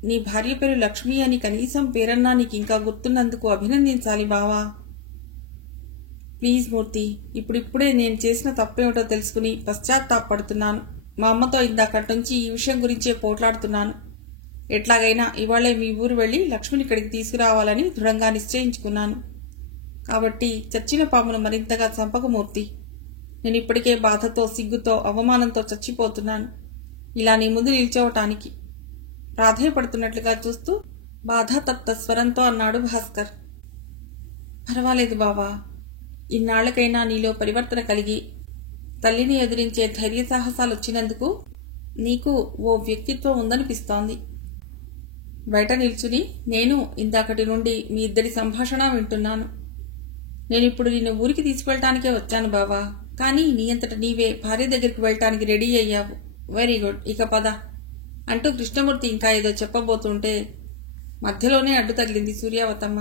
నీ భార్య పేరు లక్ష్మి అని కనీసం పేరన్నా నీకు ఇంకా గుర్తున్నందుకు అభినందించాలి బావా. ప్లీజ్ మూర్తి, ఇప్పుడిప్పుడే నేను చేసిన తప్పేమిటో తెలుసుకుని పశ్చాత్తాపడుతున్నాను. మా అమ్మతో ఇందాకటి నుంచి ఈ విషయం గురించే పోట్లాడుతున్నాను. ఎట్లాగైనా ఇవాళే మీ ఊరు వెళ్ళి లక్ష్మిని ఇక్కడికి తీసుకురావాలని దృఢంగా నిశ్చయించుకున్నాను. కాబట్టి చచ్చిన పామును మరింతగా చంపకమూర్తి. నేను ఇప్పటికే బాధతో, సిగ్గుతో, అవమానంతో చచ్చిపోతున్నాను. ఇలా నీ ముందు నిల్చోవటానికి ప్రాధేయపడుతున్నట్లుగా చూస్తూ బాధాతప్త స్వరంతో అన్నాడు భాస్కర్. పర్వాలేదు బావా, ఇన్నాళ్లకైనా నీలో పరివర్తన కలిగి తల్లిని ఎదిరించే ధైర్య సాహసాలు వచ్చినందుకు నీకు ఓ వ్యక్తిత్వం ఉందనిపిస్తోంది. బయట నిల్చుని నేను ఇందాకటి నుండి మీ ఇద్దరి సంభాషణ వింటున్నాను. నేనిప్పుడు నిన్ను ఊరికి తీసుకెళ్ళటానికే వచ్చాను బావా, కానీ నీ అంతట నీవే భార్య దగ్గరికి వెళ్ళటానికి రెడీ అయ్యావు. వెరీ గుడ్, ఇక పద అంటూ కృష్ణమూర్తి ఇంకా ఏదో చెప్పబోతుంటే మధ్యలోనే అడ్డు తగిలింది సూర్యావతమ్మ.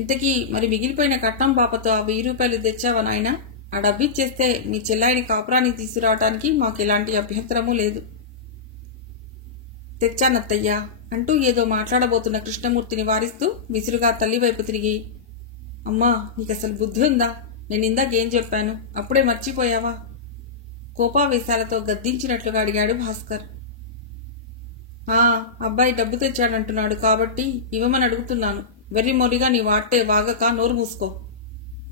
ఇంతకీ మరి మిగిలిపోయిన కట్నం పాపతో ఆ 1000 రూపాయలు తెచ్చావా నాయనా? ఆ డబ్బిచ్చేస్తే మీ చెల్లాయిని కాపురానికి తీసుకురావటానికి మాకు ఎలాంటి అభ్యంతరమూ లేదు. తెచ్చానత్తయ్యా అంటూ ఏదో మాట్లాడబోతున్న కృష్ణమూర్తిని వారిస్తూ విసురుగా తల్లి వైపు తిరిగి, అమ్మా నీకు అసలు బుద్ధి ఉందా? నేను ఇందాకేం చెప్పాను? అప్పుడే మర్చిపోయావా? కోపావేశాలతో గద్దించినట్లుగా అడిగాడు భాస్కర్. అబ్బాయి డబ్బు తెచ్చాడంటున్నాడు కాబట్టి ఇవ్వమని అడుగుతున్నాను. వెర్రి మొరిగా నీ వాటే వాగక నోరు మూసుకో.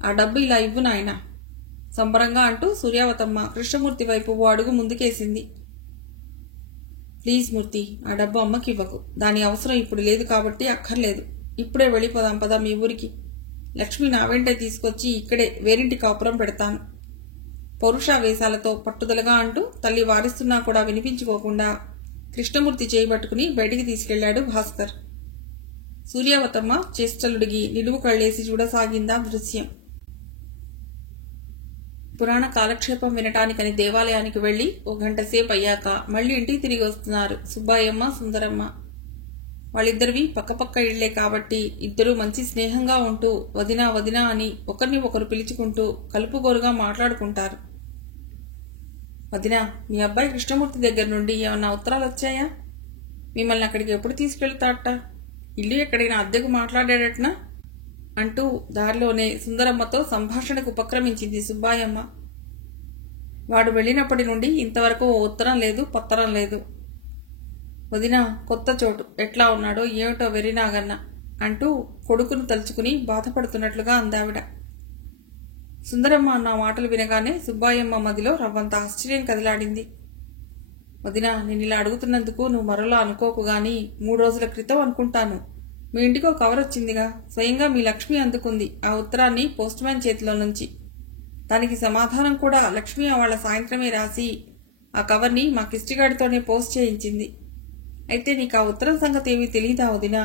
ఆ డబ్బు ఇలా ఇవ్వు నాయనా సంబరంగా అంటూ సూర్యావతమ్మ కృష్ణమూర్తి వైపు ఓ అడుగు ముందుకేసింది. ప్లీజ్ మూర్తి, ఆ డబ్బు అమ్మకి ఇవ్వకు. దాని అవసరం ఇప్పుడు లేదు కాబట్టి అక్కర్లేదు. ఇప్పుడే వెళ్ళిపోదాం పదా మీ ఊరికి. లక్ష్మి నా వెంటే తీసుకొచ్చి ఇక్కడే వేరింటి కాపురం పెడతాను. పౌరుషావేశాలతో పట్టుదలగా అంటూ తల్లి వారిస్తున్నా కూడా వినిపించుకోకుండా కృష్ణమూర్తి చేయబట్టుకుని బయటికి తీసుకెళ్లాడు భాస్కర్. సూర్యావతమ్మ చేష్టలుడిగి నిలువు కళ్ళేసి చూడసాగిందా దృశ్యం. పురాణ కాలక్షేపం వినటానికని దేవాలయానికి వెళ్లి ఓ గంట సేపు అయ్యాక మళ్లీ ఇంటికి తిరిగి వస్తున్నారు సుబ్బాయమ్మ, సుందరమ్మ. వాళ్ళిద్దరివి పక్కపక్క ఇళ్లే కాబట్టి ఇద్దరూ మంచి స్నేహంగా ఉంటూ వదినా వదినా అని ఒకరిని ఒకరు పిలుచుకుంటూ కలుపుగోరుగా మాట్లాడుకుంటారు. వదినా, మీ అబ్బాయి కృష్ణమూర్తి దగ్గర నుండి ఏమన్నా ఉత్తరాలు వచ్చాయా? మిమ్మల్ని అక్కడికి ఎప్పుడు తీసుకెళ్తాడట? ఇల్లు ఎక్కడైనా అద్దెకు మాట్లాడాడటనా అంటూ దారిలోనే సుందరమ్మతో సంభాషణకు ఉపక్రమించింది సుబ్బాయమ్మ. వాడు వెళ్ళినప్పటి నుండి ఇంతవరకు ఓ ఉత్తరం లేదు, పత్తరం లేదు. వదినా, కొత్త చోటు, ఎట్లా ఉన్నాడో ఏమిటో వెర్రినాగన్న అంటూ కొడుకును తలుచుకుని బాధపడుతున్నట్లుగా అందావిడ. సుందరమ్మ అన్న మాటలు వినగానే సుబ్బాయమ్మ మదిలో రవ్వంత ఆశ్చర్యం కదిలాడింది. వదినా, నేను ఇలా అడుగుతున్నందుకు నువ్వు మరోలా అనుకోకు గాని 3 రోజుల క్రితం అనుకుంటాను మీ ఇంటికో కవర్ వచ్చిందిగా. స్వయంగా మీ లక్ష్మి అందుకుంది ఆ ఉత్తరాన్ని పోస్ట్ మ్యాన్ చేతిలో నుంచి. దానికి సమాధానం కూడా లక్ష్మి వాళ్ళ సాయంత్రమే రాసి ఆ కవర్ని మా కిష్టిగాడితోనే పోస్ట్ చేయించింది. అయితే నీకు ఆ ఉత్తరం సంగతి ఏమీ తెలియదా వదినా?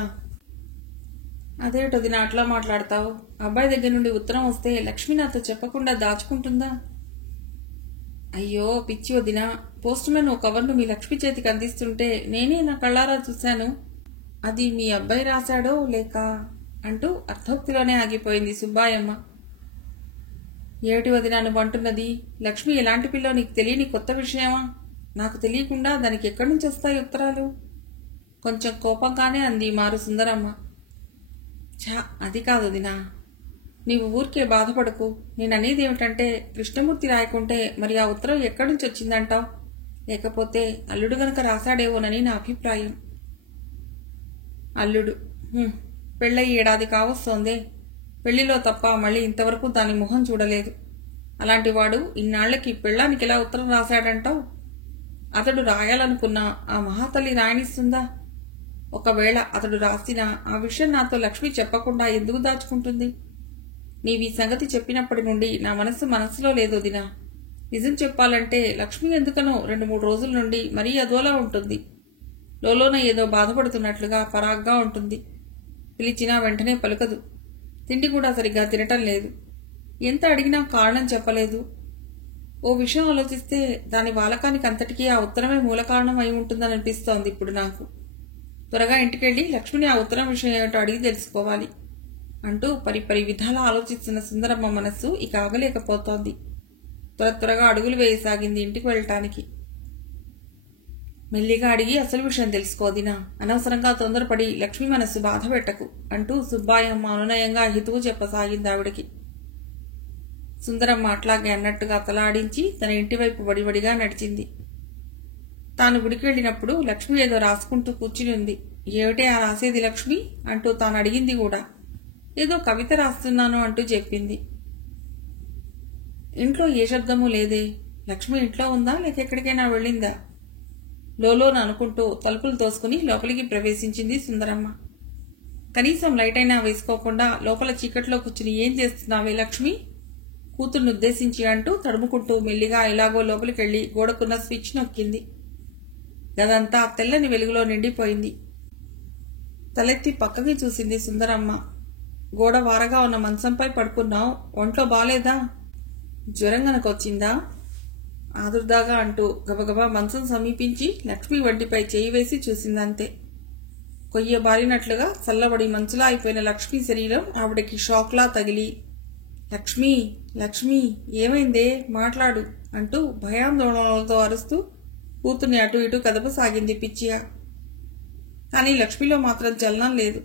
అదేటొదినా అట్లా మాట్లాడతావు? అబ్బాయి దగ్గర నుండి ఉత్తరం వస్తే లక్ష్మి నాతో చెప్పకుండా దాచుకుంటుందా? అయ్యో పిచ్చి వదినా, పోస్ట్ మ్యాన్ ఓ కవర్ను మీ లక్ష్మి చేతికి అందిస్తుంటే నేనే నా కళ్ళారా చూశాను. అది మీ అబ్బాయి రాశాడో లేక అంటూ అర్థోక్తిలోనే ఆగిపోయింది సుబ్బాయమ్మ. ఏమిటి వదినా నువ్వు అంటున్నది? లక్ష్మి ఎలాంటి పిల్లో నీకు తెలియని కొత్త విషయమా? నాకు తెలియకుండా దానికి ఎక్కడి నుంచి వస్తాయి ఉత్తరాలు? కొంచెం కోపంగానే అంది మారు సుందరమ్మ. అది కాదు వదినా, నీవు ఊరికే బాధపడకు. నేననేది ఏమిటంటే కృష్ణమూర్తి రాయకుంటే మరి ఆ ఉత్తరం ఎక్కడి నుంచి వచ్చిందంటావు? లేకపోతే అల్లుడు గనక రాశాడేవోనని నా అభిప్రాయం. అల్లుడు? పెళ్ళయి 1 ఏడాది కావస్తోందే. పెళ్లిలో తప్ప మళ్ళీ ఇంతవరకు దాని మొహం చూడలేదు. అలాంటి వాడు ఇన్నాళ్లకి పెళ్ళానికి ఎలా ఉత్తరం రాశాడంటావు? అతడు రాయాలనుకున్నా ఆ మహాతల్లి రాయనిస్తుందా? ఒకవేళ అతడు రాసినా ఆ విషయం నాతో లక్ష్మి చెప్పకుండా ఎందుకు దాచుకుంటుంది? నీవీ సంగతి చెప్పినప్పటి నుండి నా మనస్సులో లేదు వదినా. నిజం చెప్పాలంటే లక్ష్మి ఎందుకనో 2-3 రోజుల నుండి మరీ అదోలా ఉంటుంది. లోలోన ఏదో బాధపడుతున్నట్లుగా పరాగ్గా ఉంటుంది. పిలిచినా వెంటనే పలుకదు. తిండి కూడా సరిగ్గా తినటం లేదు. ఎంత అడిగినా కారణం చెప్పలేదు. ఓ విషయం ఆలోచిస్తే దాని వాలకానికి అంతటికీ ఆ ఉత్తరమే మూల కారణం అయి ఉంటుందని అనిపిస్తోంది ఇప్పుడు నాకు. త్వరగా ఇంటికెళ్ళి లక్ష్మిని ఆ ఉత్తరం విషయం ఏమిటో అడిగి తెలుసుకోవాలి అంటూ పరిపరి విధాలా ఆలోచిస్తున్న సుందరమ్మ మనస్సు ఇక ఆగలేకపోతోంది. త్వరగా అడుగులు వేయసాగింది ఇంటికి వెళ్ళటానికి. మెల్లిగా అడిగి అసలు విషయం తెలుసుకోదినా, అనవసరంగా తొందరపడి లక్ష్మి మనస్సు బాధ పెట్టకు అంటూ సుబ్బాయమ్మ అనునయంగా హితువు చెప్పసాగింది ఆవిడకి. సుందరమ్మ అట్లాగే అన్నట్టుగా తలాడించి తన ఇంటివైపు వడివడిగా నడిచింది. తాను గుడికి వెళ్ళినప్పుడు లక్ష్మి ఏదో రాసుకుంటూ కూర్చుని ఉంది. ఏమిటే ఆ రాసేది లక్ష్మి అంటూ తాను అడిగింది కూడా. ఏదో కవిత రాస్తున్నాను అంటూ చెప్పింది. ఇంట్లో ఏ శబ్దమూ లేదే. లక్ష్మి ఇంట్లో ఉందా లేక ఎక్కడికైనా వెళ్ళిందా? లోలోన అనుకుంటూ తలుపులు తోసుకుని లోపలికి ప్రవేశించింది సుందరమ్మ. కనీసం లైట్ అయినా వేసుకోకుండా లోపల చీకట్లో కూర్చుని ఏం చేస్తున్నావే లక్ష్మి? కూతుర్ని ఉద్దేశించి అంటూ తడుముకుంటూ మెల్లిగా ఎలాగో లోపలికెళ్లి గోడకున్న స్విచ్ నొక్కింది. గదంతా తెల్లని వెలుగులో నిండిపోయింది. తలెత్తి పక్కకి చూసింది సుందరమ్మ. గోడ వారగా ఉన్న మంచంపై పడుకున్నావు. ఒంట్లో బాలేదా? జ్వరం గనకొచ్చిందా? ఆదుర్దాగా అంటూ గబగబా మంచం సమీపించి లక్ష్మి వంటిపై చేయి వేసి చూసిందంతే. కొయ్య బారినట్లుగా చల్లబడి మంచులా అయిపోయిన లక్ష్మి శరీరం ఆవిడకి షాక్లా తగిలి, లక్ష్మి లక్ష్మి ఏమైందే, మాట్లాడు అంటూ భయాందోళనలతో అరుస్తూ కూతుర్ని అటు ఇటు కదపసాగింది పిచ్చిగా. కానీ లక్ష్మిలో మాత్రం చలనం లేదు.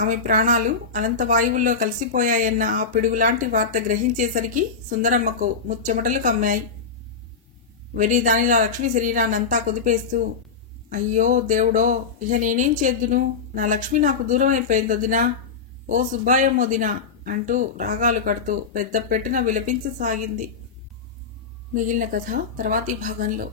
ఆమె ప్రాణాలు అనంత వాయువుల్లో కలిసిపోయాయన్న ఆ పిడుగులాంటి వార్త గ్రహించేసరికి సుందరమ్మకు ముచ్చెమటలు కమ్మాయి. వెర్రి దానిలా లక్ష్మి శరీరాన్నంతా కుదిపేస్తూ, అయ్యో దేవుడో, ఇక నేనేం చేద్దును? నా లక్ష్మి నాకు దూరం అయిపోయింది వదినా, ఓ సుబ్బాయమ్మ వదినా అంటూ రాగాలు కడుతూ పెద్ద పెట్టున విలపించసాగింది. మిగిలిన కథ తర్వాతి భాగంలో.